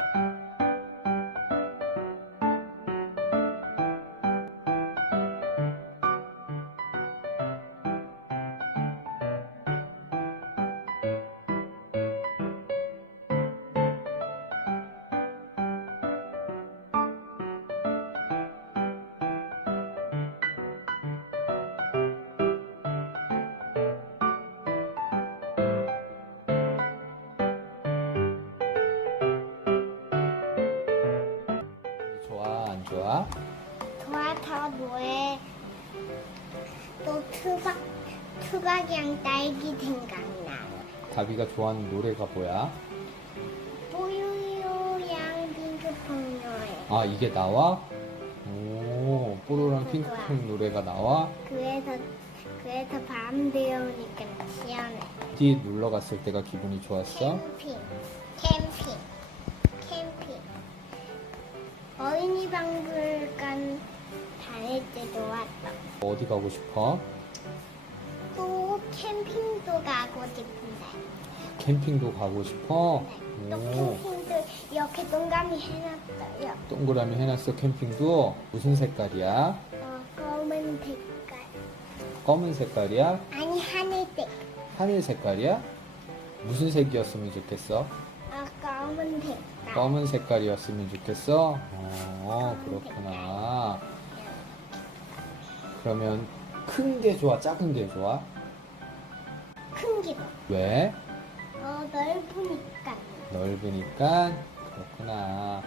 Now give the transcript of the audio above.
좋아 안 좋아? 좋아서 뭐해? 또 투박 투박이랑 딸기 생각나. 다비가 좋아하는 노래가 뭐야? 뽀요요양 핑크퐁요에. 아 이게 나와? 오 뽀로랑 핑크퐁 노래가 나와? 그래서 그래서 밤 되오니까 시원해. 어디 놀러 갔을 때가 기분이 좋았어? 캠핑, 캠핑. 어린이 박물관 다닐 때 좋았어. 어디 가고 싶어? 또 캠핑도 가고 싶은데. 캠핑도 가고 싶어? 또오 캠핑도 이렇게 동그라미 해놨어요. 동그라미 해놨어 캠핑도 무슨 색깔이야? 어, 검은 색깔. 검은 색깔이야? 아니 하늘색. 하늘 색깔이야? 무슨 색이었으면 좋겠어? 아 검은 색깔. 검은 색깔이었으면 좋겠어? 어 그렇구나 그러면 큰 게 좋아 작은 게 좋아? 큰 기도. 왜? 어 넓으니까. 넓으니까 그렇구나